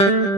Mm-hmm.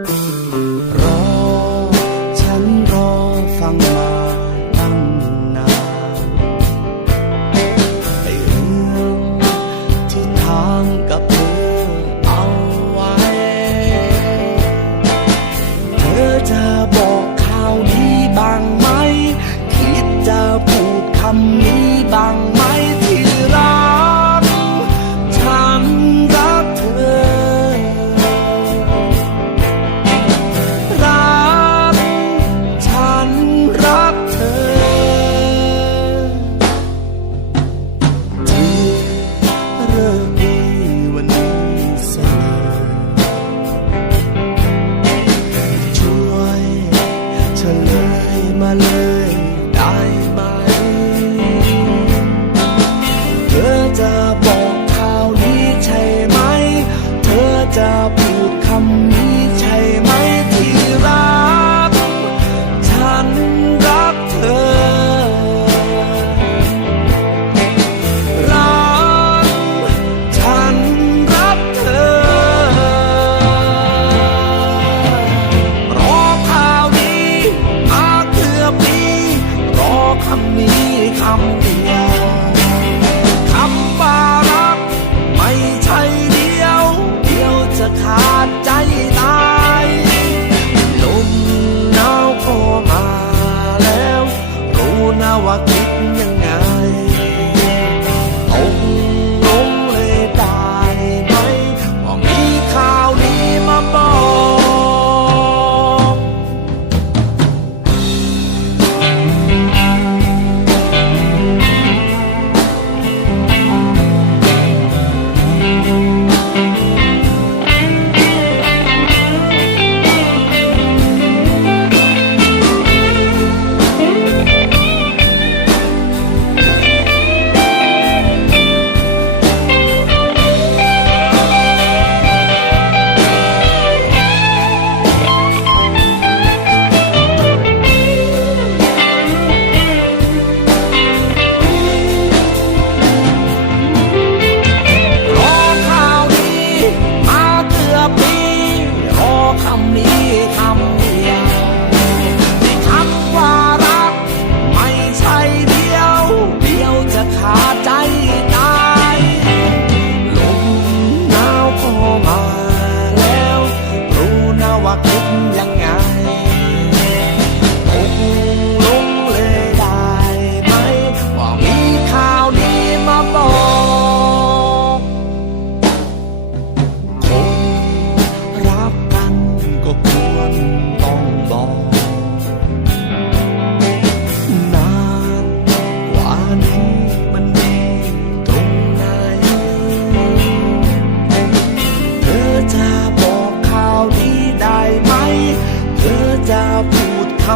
my love ำนี้คำเดียว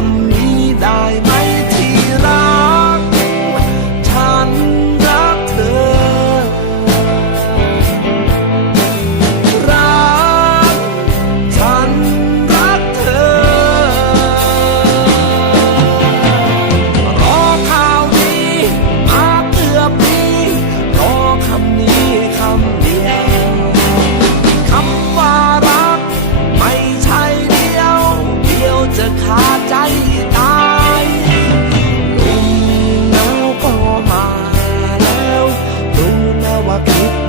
ำนี้ได้ pocket